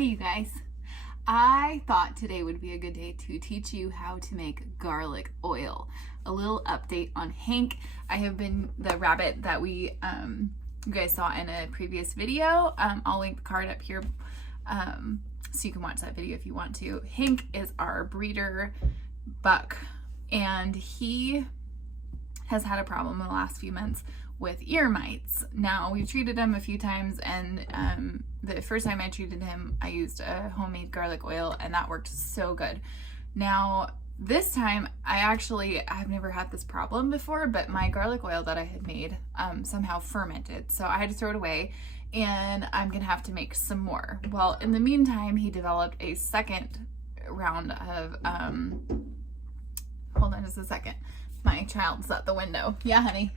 Hey you guys, I thought today would be a good day to teach you how to make garlic oil. A little update on Hank. I have been the rabbit that you guys saw in a previous video. I'll link the card up here so you can watch that video if you want to. Hank is our breeder buck, and he has had a problem in the last few months with ear mites. Now, we've treated him a few times, and the first time I treated him, I used a homemade garlic oil, and that worked so good. Now, this time, I've never had this problem before, but my garlic oil that I had made somehow fermented, so I had to throw it away, and I'm gonna have to make some more. Well, in the meantime, he developed a second round of, hold on just a second. My child's at the window. Yeah, honey.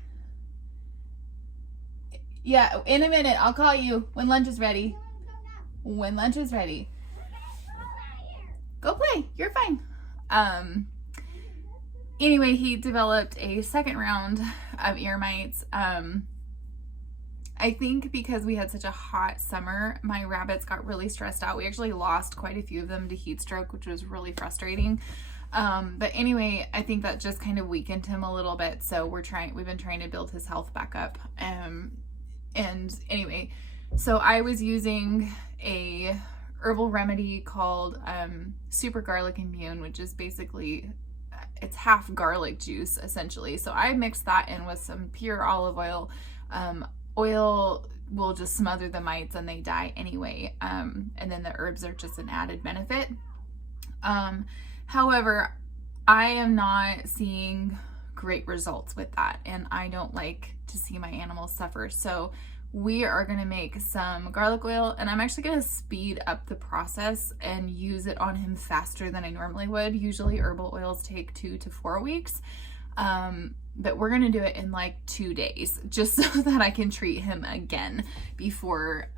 Yeah, in a minute. I'll call you when lunch is ready. When lunch is ready. Go play. You're fine. Anyway, he developed a second round of ear mites. I think because we had such a hot summer, my rabbits got really stressed out. We actually lost quite a few of them to heat stroke, which was really frustrating. But anyway, I think that just kind of weakened him a little bit. So we've been trying to build his health back up. And anyway, so I was using a herbal remedy called super garlic immune, which is basically, it's half garlic juice essentially. So I mixed that in with some pure olive oil. Oil will just smother the mites and they die anyway. And then the herbs are just an added benefit. However, I am not seeing great results with that, and I don't like to see my animals suffer. So we are going to make some garlic oil, and I'm actually going to speed up the process and use it on him faster than I normally would. Usually herbal oils take 2 to 4 weeks, but we're going to do it in like 2 days, just so that I can treat him again before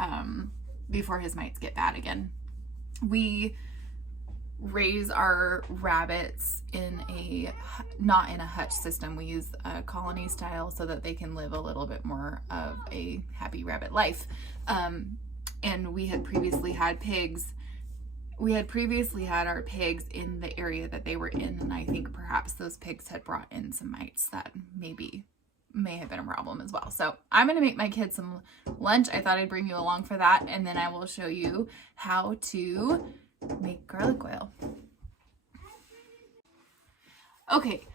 his mites get bad again. We raise our rabbits not in a hutch system. We use a colony style so that they can live a little bit more of a happy rabbit life. And we had previously had pigs. We had previously had our pigs in the area that they were in, and I think perhaps those pigs had brought in some mites that may have been a problem as well. So I'm going to make my kids some lunch. I thought I'd bring you along for that, and then I will show you how to make garlic oil. Okay,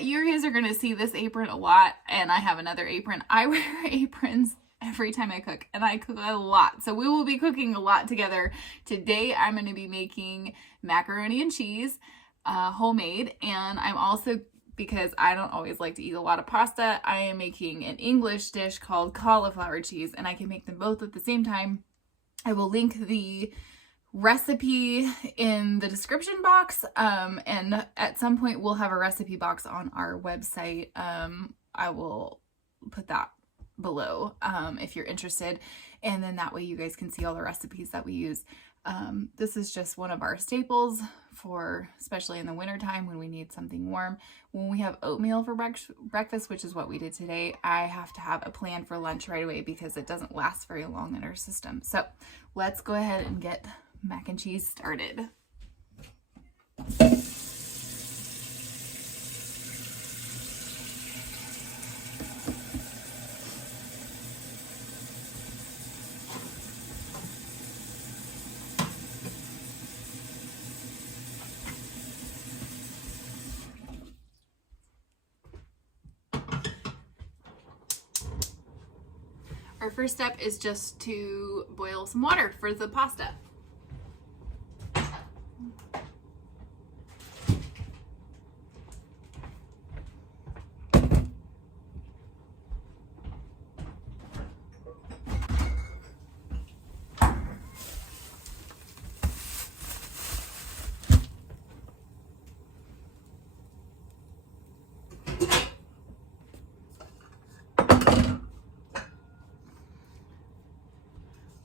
you guys are gonna see this apron a lot, and I have another apron. I wear aprons every time I cook, and I cook a lot, so we will be cooking a lot together. Today I'm going to be making macaroni and cheese, homemade, and I'm also, because I don't always like to eat a lot of pasta, I am making an English dish called cauliflower cheese, and I can make them both at the same time. I will link the recipe in the description box, and at some point we'll have a recipe box on our website. I will put that below if you're interested, and then that way you guys can see all the recipes that we use. This is just one of our staples for, especially in the winter time when we need something warm. When we have oatmeal for breakfast, which is what we did today, I have to have a plan for lunch right away because it doesn't last very long in our system. So let's go ahead and get mac and cheese started. Our first step is just to boil some water for the pasta.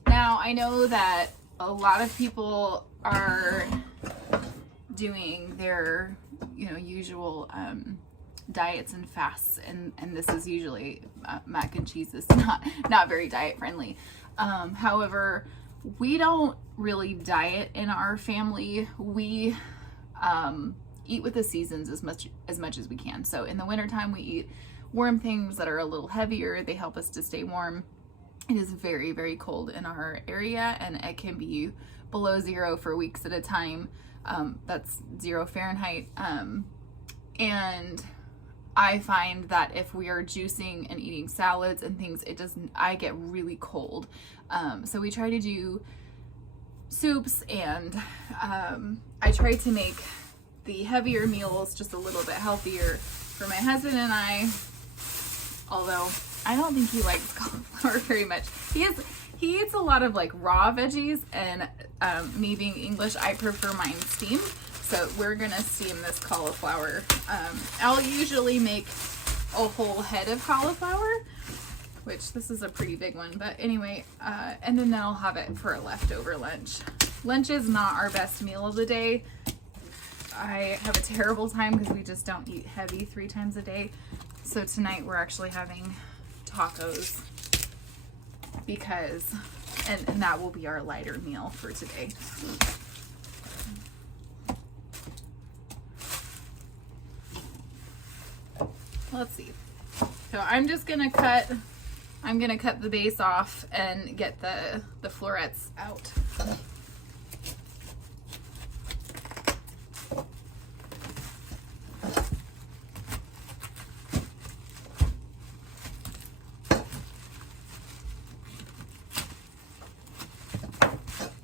Now, I know that a lot of people are doing their, usual diets and fasts, and this is usually mac and cheese is not very diet friendly. However, we don't really diet in our family. We eat with the seasons as much as we can. So in the wintertime, we eat warm things that are a little heavier. They help us to stay warm. It is very, very cold in our area, and it can be below 0 for weeks at a time. That's 0 Fahrenheit. And I find that if we are juicing and eating salads and things, I get really cold. So we try to do soups, and I try to make the heavier meals just a little bit healthier for my husband and I, although I don't think he likes cauliflower very much. He eats a lot of like raw veggies, and me being English, I prefer mine steamed. So we're gonna steam this cauliflower. I'll usually make a whole head of cauliflower, which this is a pretty big one, but anyway, and then I'll have it for a leftover lunch. Lunch is not our best meal of the day. I have a terrible time because we just don't eat heavy 3 times a day. So tonight we're actually having tacos because, and that will be our lighter meal for today. Let's see. So I'm gonna cut the base off and get the florets out.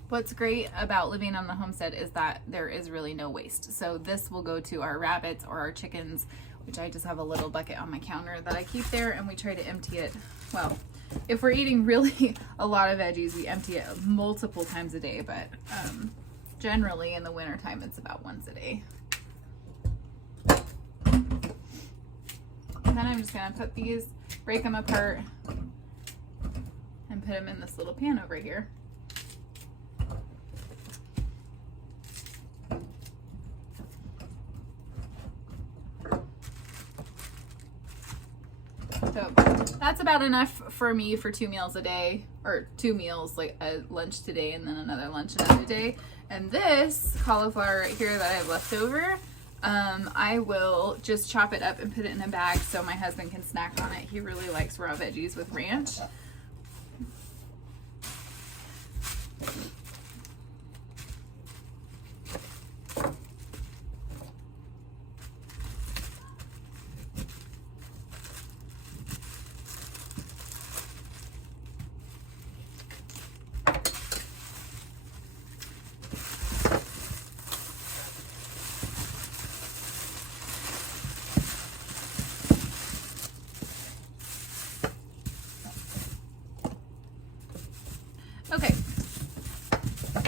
What's great about living on the homestead is that there is really no waste. So this will go to our rabbits or our chickens, which I just have a little bucket on my counter that I keep there, and we try to empty it. Well, if we're eating really a lot of veggies, we empty it multiple times a day, but generally in the wintertime, it's about once a day. And then I'm just gonna put these, break them apart, and put them in this little pan over here. So that's about enough for me for 2 meals a day, or 2 meals, like a lunch today and then another lunch another day. And this cauliflower right here that I have left over, I will just chop it up and put it in a bag so my husband can snack on it. He really likes raw veggies with ranch. Okay,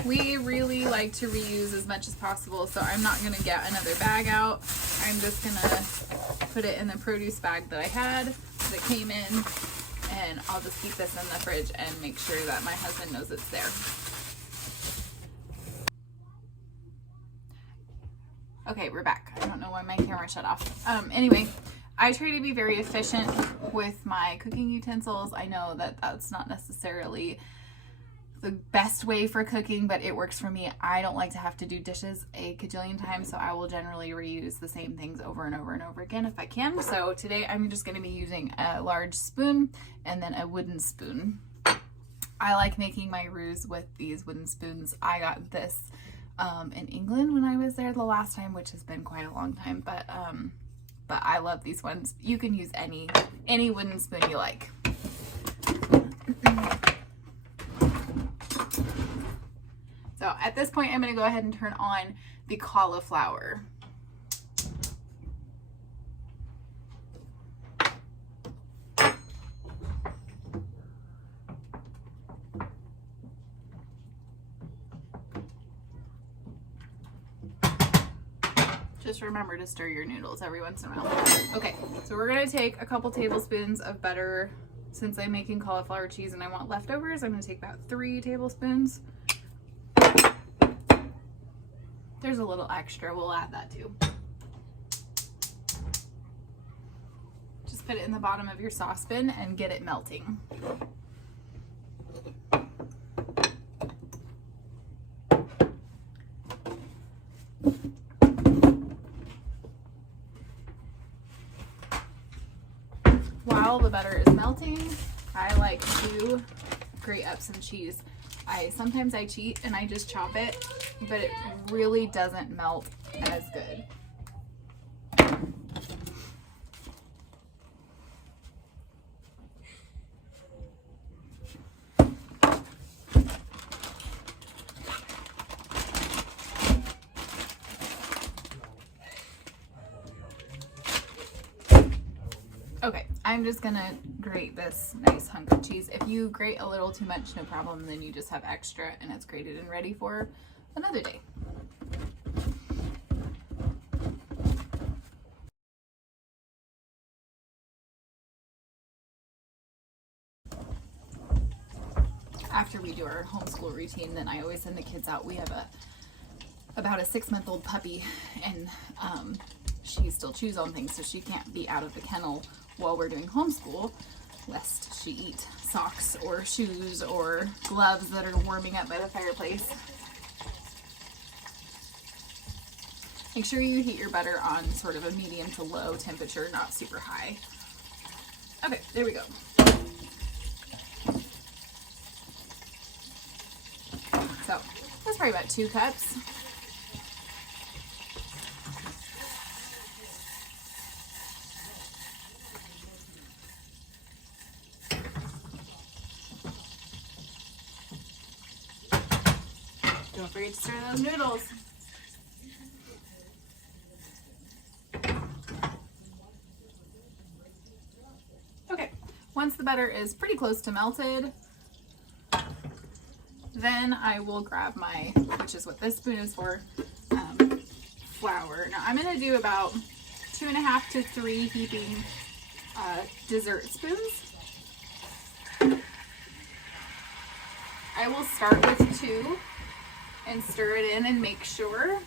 we really like to reuse as much as possible, so I'm not going to get another bag out. I'm just going to put it in the produce bag that I had that came in, and I'll just keep this in the fridge and make sure that my husband knows it's there. Okay, we're back. I don't know why my camera shut off. Anyway, I try to be very efficient with my cooking utensils. I know that that's not necessarily the best way for cooking, but it works for me. I don't like to have to do dishes a cajillion times, so I will generally reuse the same things over and over and over again if I can. So today I'm just going to be using a large spoon and then a wooden spoon. I like making my roux with these wooden spoons. I got this in England when I was there the last time, which has been quite a long time, but I love these ones. You can use any wooden spoon you like. So at this point, I'm going to go ahead and turn on the cauliflower. Just remember to stir your noodles every once in a while. Okay, so we're going to take a couple tablespoons of butter. Since I'm making cauliflower cheese and I want leftovers, I'm going to take about 3 tablespoons. There's a little extra, we'll add that too. Just put it in the bottom of your saucepan and get it melting. like to grate up some cheese. Sometimes I cheat and I just chop it, but it really doesn't melt as good. Okay, I'm just gonna grate this nice hunk of cheese. If you grate a little too much, no problem, then you just have extra and it's grated and ready for another day. After we do our homeschool routine, then I always send the kids out. We have about a 6-month-old puppy, and she still chews on things, so she can't be out of the kennel while we're doing homeschool, lest she eat socks or shoes or gloves that are warming up by the fireplace. Make sure you heat your butter on sort of a medium to low temperature, not super high. Okay, there we go. So that's probably about 2 cups. Don't forget to stir those noodles. Okay, once the butter is pretty close to melted, then I will grab my, which is what this spoon is for, flour. Now I'm going to do about 2.5 to 3 heaping dessert spoons. I will start with 2 and stir it in and make sure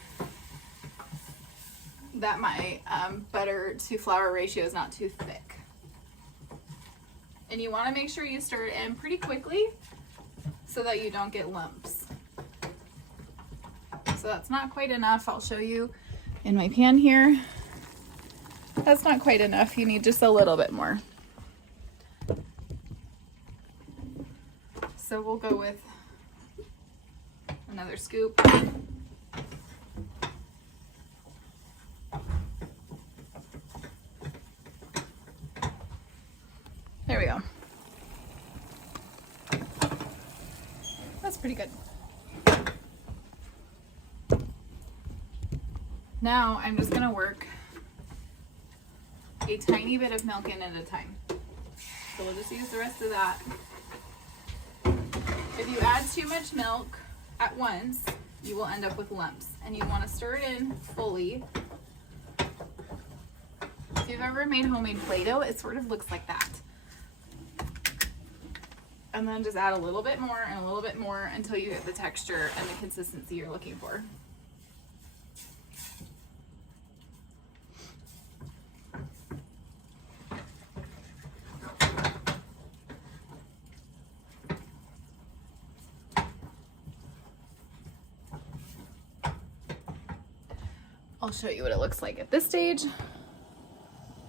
that my butter to flour ratio is not too thick. And you want to make sure you stir it in pretty quickly so that you don't get lumps. So that's not quite enough. I'll show you in my pan here. That's not quite enough. You need just a little bit more. So we'll go with another scoop. There we go. That's pretty good. Now I'm just going to work a tiny bit of milk in at a time. So we'll just use the rest of that. If you add too much milk at once, you will end up with lumps, and you want to stir it in fully. If you've ever made homemade Play-Doh, it sort of looks like that. And then just add a little bit more and a little bit more until you get the texture and the consistency you're looking for. I'll show you what it looks like at this stage.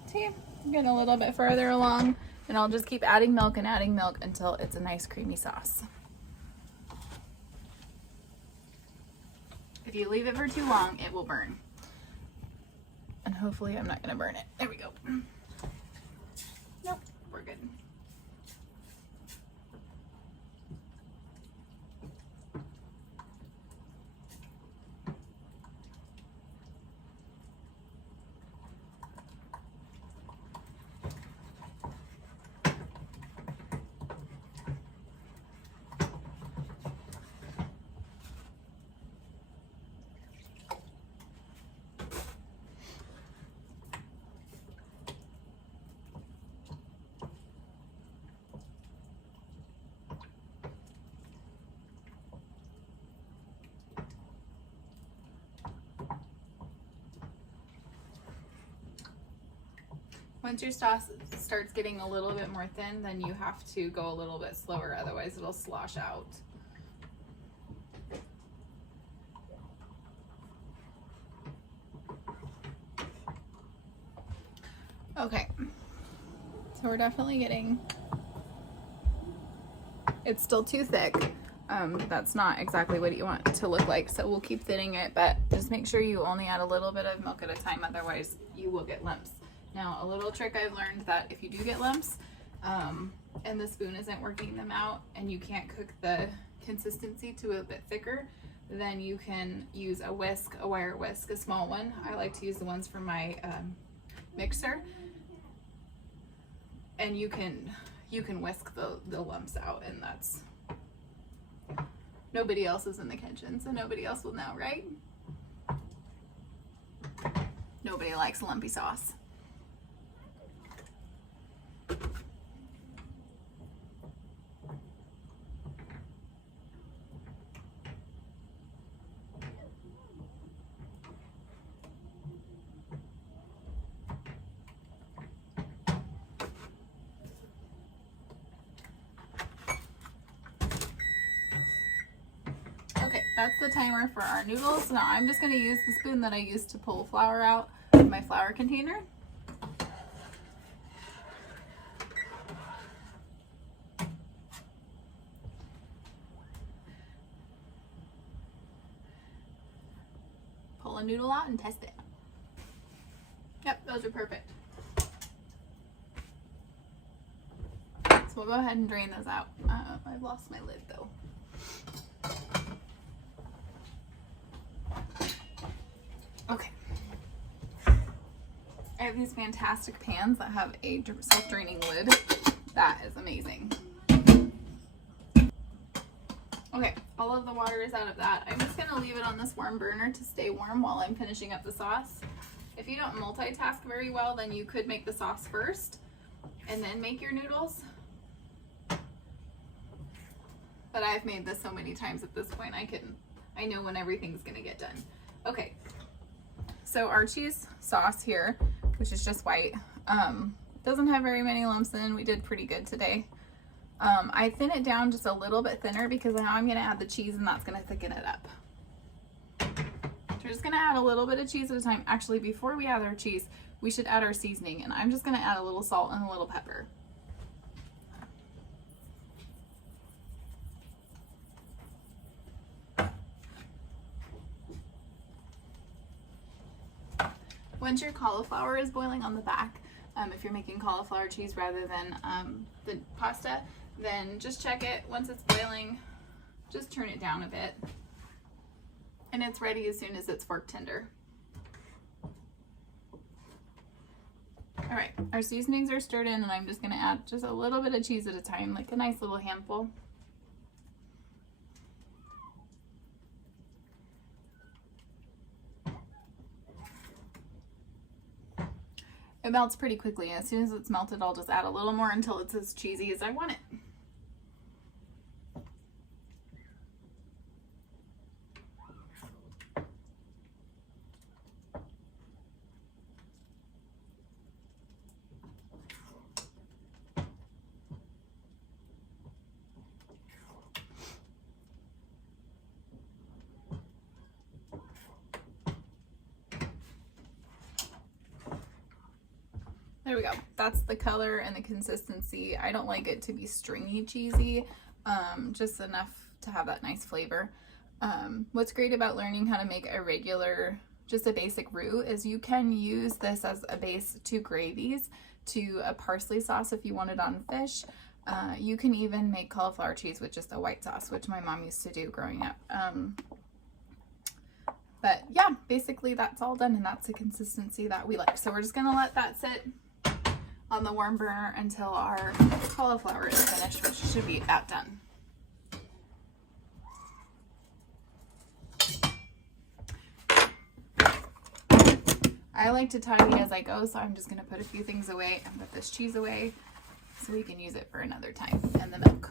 See, I'm getting a little bit further along, and I'll just keep adding milk until it's a nice creamy sauce. If you leave it for too long, it will burn. And hopefully I'm not gonna burn it. There we go. Nope, we're good. Once your sauce starts getting a little bit more thin, then you have to go a little bit slower, otherwise it'll slosh out. Okay, so we're definitely getting It's still too thick. That's not exactly what you want it to look like, so we'll keep thinning it, but just make sure you only add a little bit of milk at a time, otherwise you will get lumps. Now, a little trick I've learned, that if you do get lumps and the spoon isn't working them out and you can't cook the consistency to a bit thicker, then you can use a whisk, a wire whisk, a small one. I like to use the ones from my mixer, and you can whisk the lumps out, and that's, nobody else is in the kitchen, so nobody else will know, right? Nobody likes lumpy sauce. That's the timer for our noodles. Now I'm just going to use the spoon that I used to pull flour out of my flour container. Pull a noodle out and test it. Yep, those are perfect. So we'll go ahead and drain those out. I've lost my lid though. Okay. I have these fantastic pans that have a self-draining lid. That is amazing. Okay, all of the water is out of that. I'm just gonna leave it on this warm burner to stay warm while I'm finishing up the sauce. If you don't multitask very well, then you could make the sauce first and then make your noodles. But I've made this so many times at this point, I know when everything's gonna get done. Okay. So our cheese sauce here, which is just white, doesn't have very many lumps in. We did pretty good today. I thin it down just a little bit thinner because now I'm going to add the cheese and that's going to thicken it up. So we're just going to add a little bit of cheese at a time. Actually, before we add our cheese, we should add our seasoning, and I'm just going to add a little salt and a little pepper. Once your cauliflower is boiling on the back, if you're making cauliflower cheese rather than the pasta, then just check it. Once it's boiling, just turn it down a bit. And it's ready as soon as it's fork tender. All right, our seasonings are stirred in, and I'm just gonna add just a little bit of cheese at a time, like a nice little handful. It melts pretty quickly, and as soon as it's melted, I'll just add a little more until it's as cheesy as I want it. There we go. That's the color and the consistency. I don't like it to be stringy cheesy, just enough to have that nice flavor. What's great about learning how to make a regular, just a basic roux, is you can use this as a base to gravies, to a parsley sauce if you want it on fish. You can even make cauliflower cheese with just a white sauce, which my mom used to do growing up. But yeah, basically that's all done, and that's the consistency that we like. So we're just gonna let that sit on the warm burner until our cauliflower is finished, which should be about done. I like to tidy as I go, so I'm just gonna put a few things away and put this cheese away so we can use it for another time, and the milk.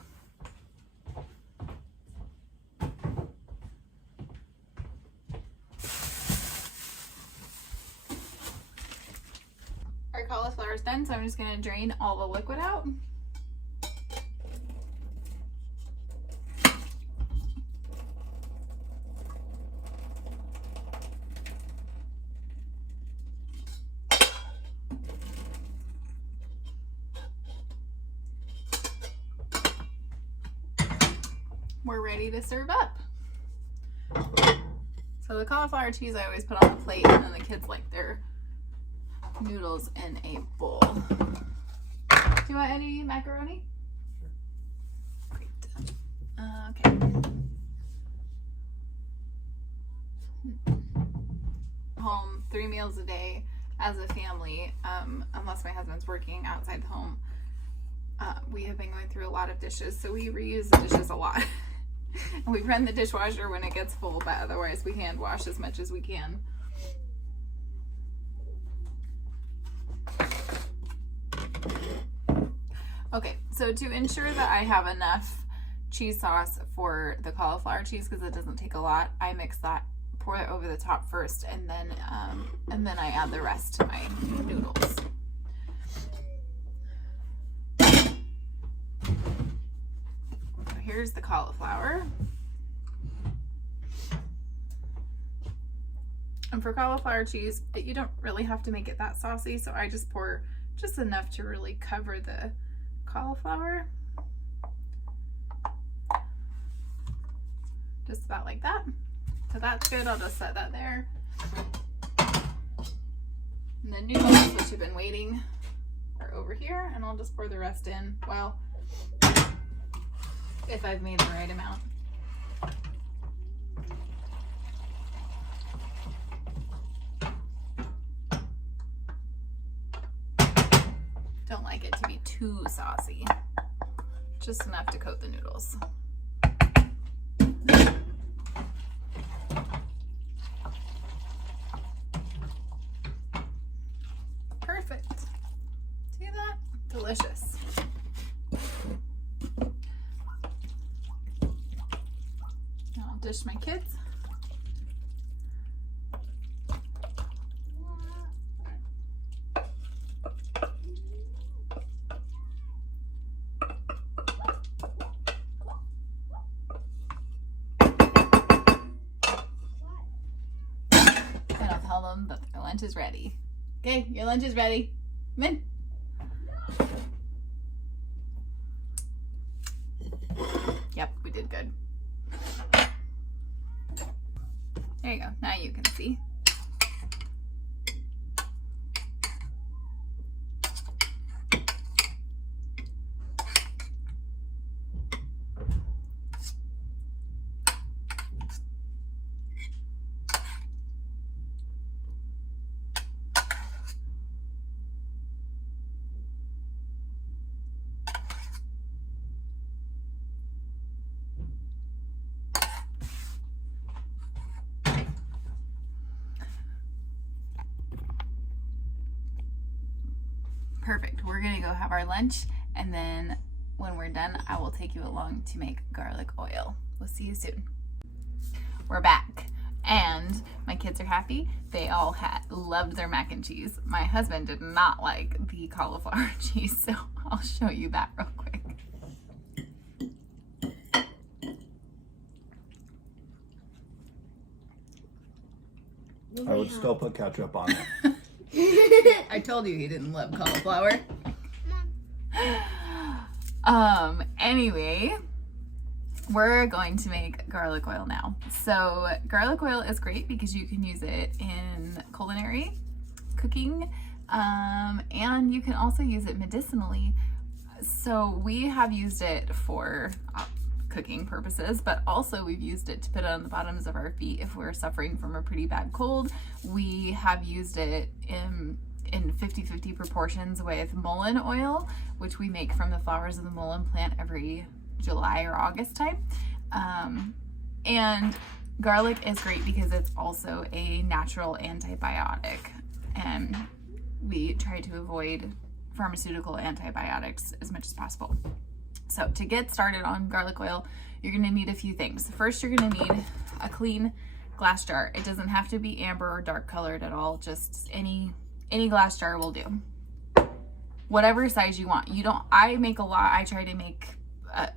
Our cauliflower is done, so I'm just going to drain all the liquid out. we're ready to serve up. So the cauliflower cheese I always put on the plate, and then the kids like their noodles in a bowl. Do you want any macaroni? Sure. Great. Okay. Home 3 meals a day as a family, unless my husband's working outside the home. We have been going through a lot of dishes, so we reuse the dishes a lot. And we run the dishwasher when it gets full, but otherwise we hand wash as much as we can. Okay, so to ensure that I have enough cheese sauce for the cauliflower cheese, because it doesn't take a lot, I mix that, pour it over the top first, and then I add the rest to my noodles. So here's the cauliflower. And for cauliflower cheese, you don't really have to make it that saucy, so I just pour just enough to really cover the cauliflower. Just about like that. So that's good. I'll just set that there. And the noodles, which have been waiting, are over here, and I'll just pour the rest in. Well, if I've made the right amount. Don't like it to be too saucy. Just enough to coat the noodles. Perfect. See that? Delicious. Now I'll dish my kids. Tell them that their lunch is ready. Okay, your lunch is ready. Come in. Yep, we did good. There you go. Now you can see. Perfect. We're gonna go have our lunch, and then when we're done, I will take you along to make garlic oil. We'll see you soon. We're back, and my kids are happy. They all loved their mac and cheese. My husband did not like the cauliflower cheese, so I'll show you that real quick. I would still put ketchup on it. I told you he didn't love cauliflower. Anyway, we're going to make garlic oil now. So garlic oil is great because you can use it in culinary cooking, and you can also use it medicinally. So we have used it for cooking purposes, but also we've used it to put on the bottoms of our feet if we're suffering from a pretty bad cold. We have used it in 50-50 proportions with mullein oil, which we make from the flowers of the mullein plant every July or August time. And garlic is great because it's also a natural antibiotic, and we try to avoid pharmaceutical antibiotics as much as possible. So to get started on garlic oil, you're gonna need a few things. First, you're gonna need a clean glass jar. It doesn't have to be amber or dark colored at all. Just any glass jar will do. Whatever size you want. I make a lot. I try to make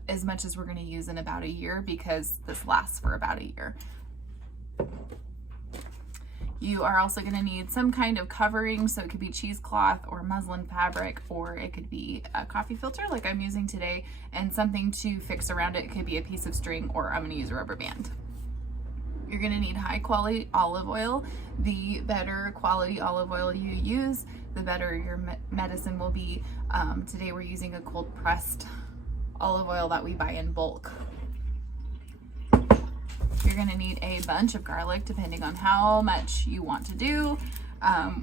as much as we're gonna use in about a year because this lasts for about a year. You are also going to need some kind of covering, so it could be cheesecloth or muslin fabric, or it could be a coffee filter like I'm using today, and something to fix around it. It could be a piece of string, or I'm going to use a rubber band. You're going to need high quality olive oil. The better quality olive oil you use, the better your medicine will be. Today we're using a cold pressed olive oil that we buy in bulk. You're going to need a bunch of garlic depending on how much you want to do.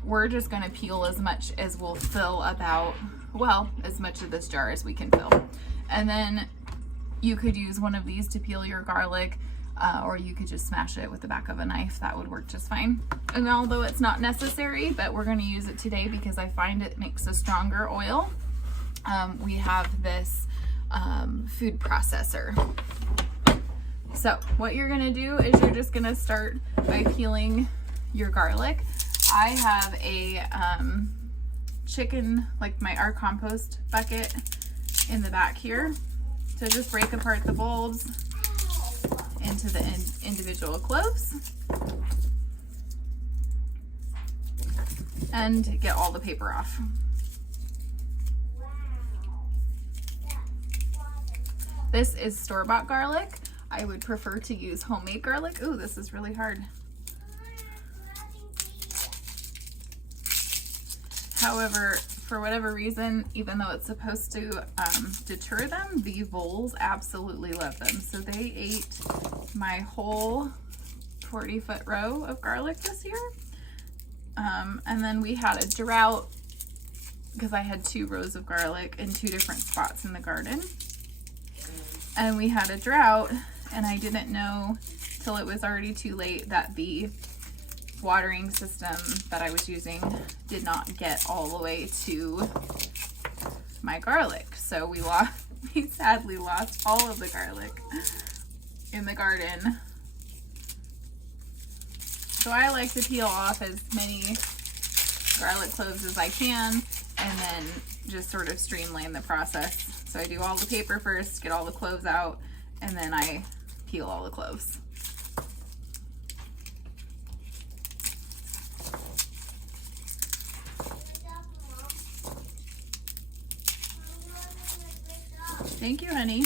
We're just going to peel as much as we'll fill about, well, as much of this jar as we can fill. And then you could use one of these to peel your garlic, or you could just smash it with the back of a knife. That would work just fine. And although it's not necessary, but we're going to use it today because I find it makes a stronger oil. We have this food processor. So what you're gonna do is you're just gonna start by peeling your garlic. I have a chicken, like our compost bucket in the back here. So just break apart the bulbs into the individual cloves and get all the paper off. This is store-bought garlic. I would prefer to use homemade garlic. Ooh, this is really hard. However, for whatever reason, even though it's supposed to deter them, the voles absolutely love them. So they ate my whole 40-foot row of garlic this year. And then we had a drought because I had 2 rows of garlic in 2 different spots in the garden. And we had a drought, and I didn't know till it was already too late that the watering system that I was using did not get all the way to my garlic. So we sadly lost all of the garlic in the garden. So I like to peel off as many garlic cloves as I can and then just sort of streamline the process. So I do all the paper first, get all the cloves out, and then I peel all the cloves. Thank you, honey.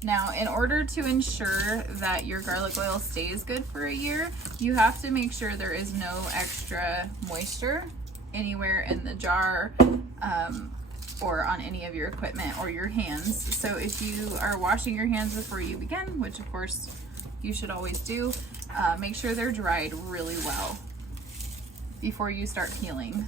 Now, in order to ensure that your garlic oil stays good for a year, you have to make sure there is no extra moisture anywhere in the jar or on any of your equipment or your hands. So if you are washing your hands before you begin, which of course you should always do, make sure they're dried really well before you start peeling.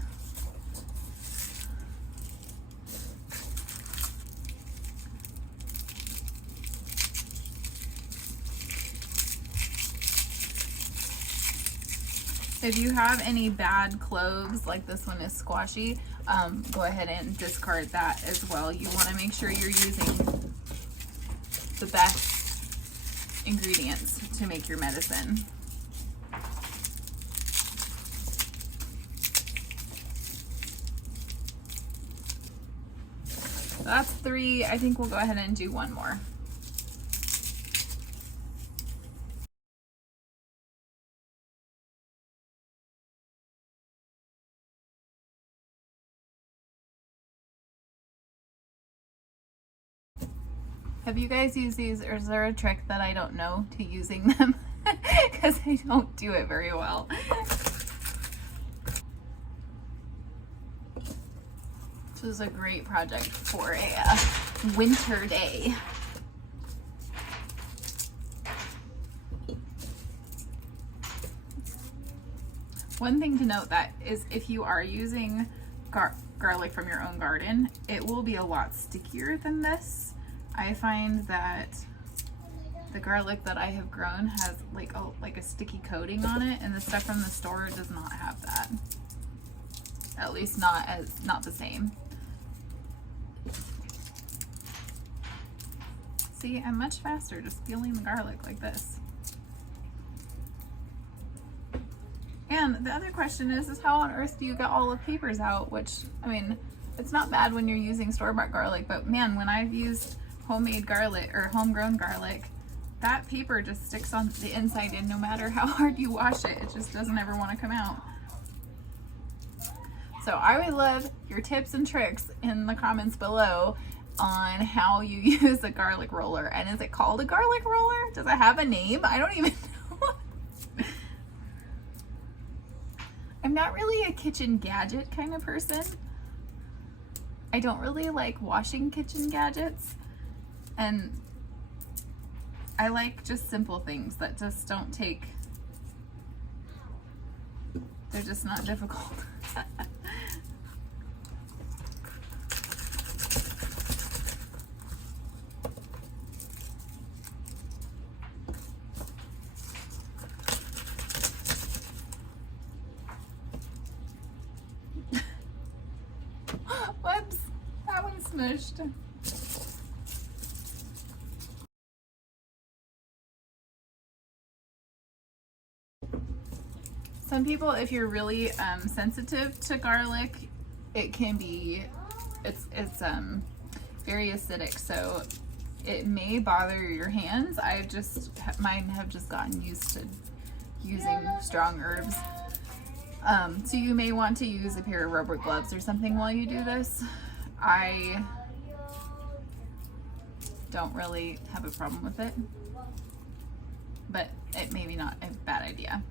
If you have any bad cloves, like this one is squashy, go ahead and discard that as well. You want to make sure you're using the best ingredients to make your medicine. So that's 3. I think we'll go ahead and do 1 more. Have you guys used these, or is there a trick that I don't know to using them? Because I don't do it very well. This is a great project for a winter day. One thing to note that is if you are using garlic from your own garden, it will be a lot stickier than this. I find that the garlic that I have grown has like a sticky coating on it, and the stuff from the store does not have that. At least not the same. See, I'm much faster just peeling the garlic like this. And the other question is how on earth do you get all the papers out? Which, I mean, It's not bad when you're using store-bought garlic, but man, when I've used homemade garlic or homegrown garlic, that paper just sticks on the inside, and no matter how hard you wash it, it just doesn't ever want to come out. So I would love your tips and tricks in the comments below on how you use a garlic roller. And is it called a garlic roller? Does it have a name? I don't even know. I'm not really a kitchen gadget kind of person. I don't really like washing kitchen gadgets, and I like just simple things that just don't take, they're just not difficult. Whoops, that one smushed. Some people, if you're really sensitive to garlic, it can be, it's very acidic, so it may bother your hands. Mine have just gotten used to using strong herbs. So you may want to use a pair of rubber gloves or something while you do this. I don't really have a problem with it, but it may be not a bad idea.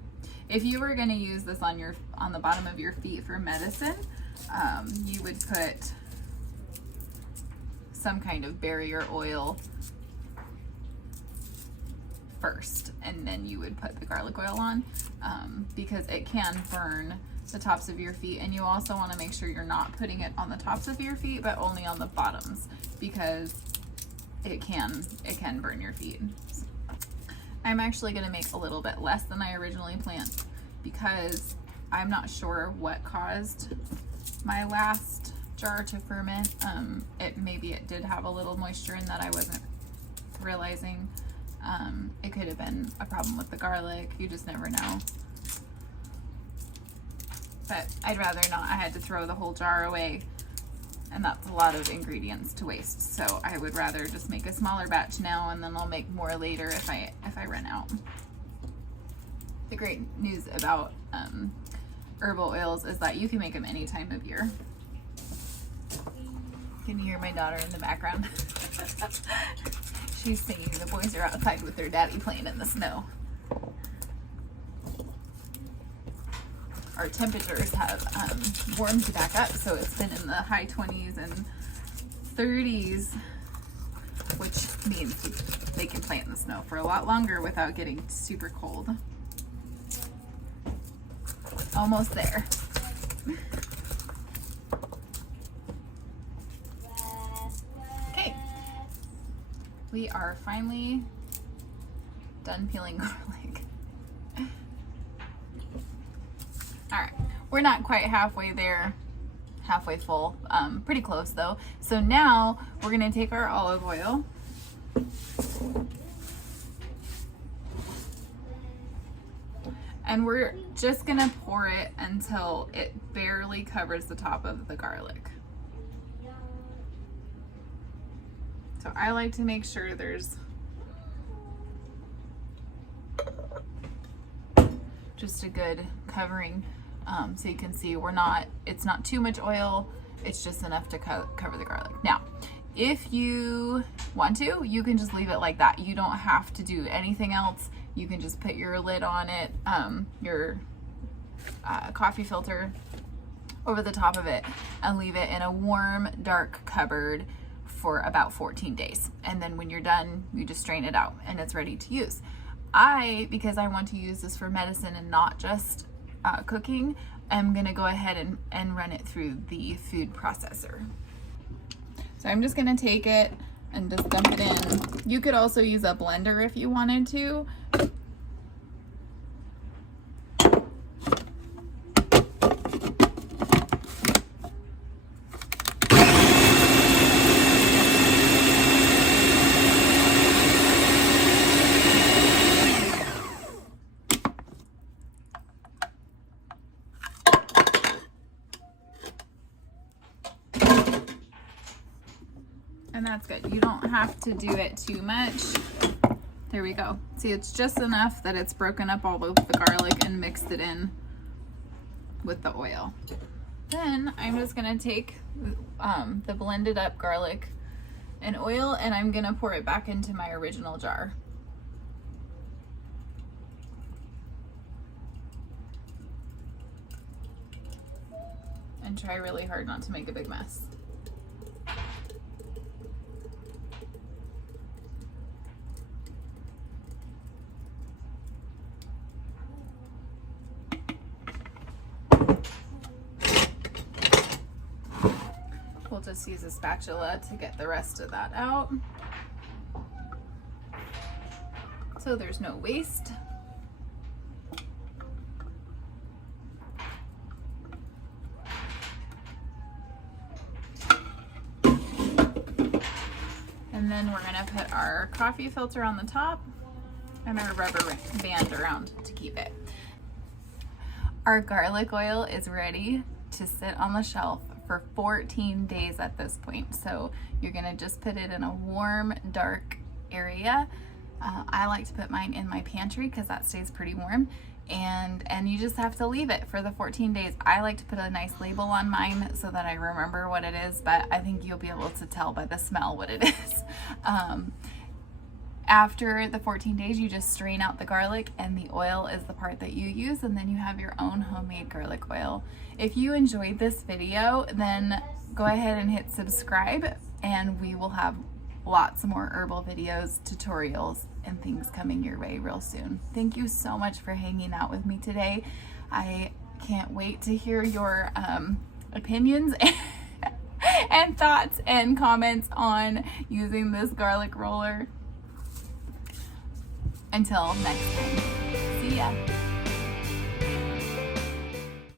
If you were going to use this on the bottom of your feet for medicine, you would put some kind of barrier oil first, and then you would put the garlic oil on, because it can burn the tops of your feet. And you also want to make sure you're not putting it on the tops of your feet, but only on the bottoms, because it can burn your feet. I'm actually going to make a little bit less than I originally planned, because I'm not sure what caused my last jar to ferment. Maybe it did have a little moisture in that I wasn't realizing. It could have been a problem with the garlic. You just never know. But I'd rather not. I had to throw the whole jar away, and that's a lot of ingredients to waste. So I would rather just make a smaller batch now, and then I'll make more later if I run out. The great news about herbal oils is that you can make them any time of year. Can you hear my daughter in the background? She's singing. The boys are outside with their daddy playing in the snow. Our temperatures have warmed back up, so it's been in the high 20s and 30s, which means they can play in the snow for a lot longer without getting super cold. Almost there. Okay, we are finally done peeling garlic. All right, we're not quite halfway there, halfway full, pretty close though. So now we're gonna take our olive oil and we're just gonna pour it until it barely covers the top of the garlic. So I like to make sure there's just a good covering, so you can see it's not too much oil, it's just enough to cover the garlic. Now, if you want to, you can just leave it like that. You don't have to do anything else. You can just put your lid on it, your coffee filter over the top of it, and leave it in a warm, dark cupboard for about 14 days. And then when you're done, you just strain it out and it's ready to use. Because I want to use this for medicine and not just cooking, I'm gonna go ahead and run it through the food processor. So I'm just gonna take it and just dump it in. You could also use a blender if you wanted to. And that's good. You don't have to do it too much. There we go. See, it's just enough that it's broken up all of the garlic and mixed it in with the oil. Then I'm just gonna take the blended up garlic and oil, and I'm gonna pour it back into my original jar. And try really hard not to make a big mess. We'll just use a spatula to get the rest of that out, so there's no waste. And then we're gonna put our coffee filter on the top and our rubber band around to keep it. Our garlic oil is ready to sit on the shelf for 14 days at this point. So you're gonna just put it in a warm, dark area. I like to put mine in my pantry because that stays pretty warm. And you just have to leave it for the 14 days. I like to put a nice label on mine so that I remember what it is, but I think you'll be able to tell by the smell what it is. After the 14 days, you just strain out the garlic, and the oil is the part that you use, and then you have your own homemade garlic oil. If you enjoyed this video, then go ahead and hit subscribe, and we will have lots more herbal videos, tutorials, and things coming your way real soon. Thank you so much for hanging out with me today. I can't wait to hear your opinions and thoughts and comments on using this garlic roller. Until next time, see ya.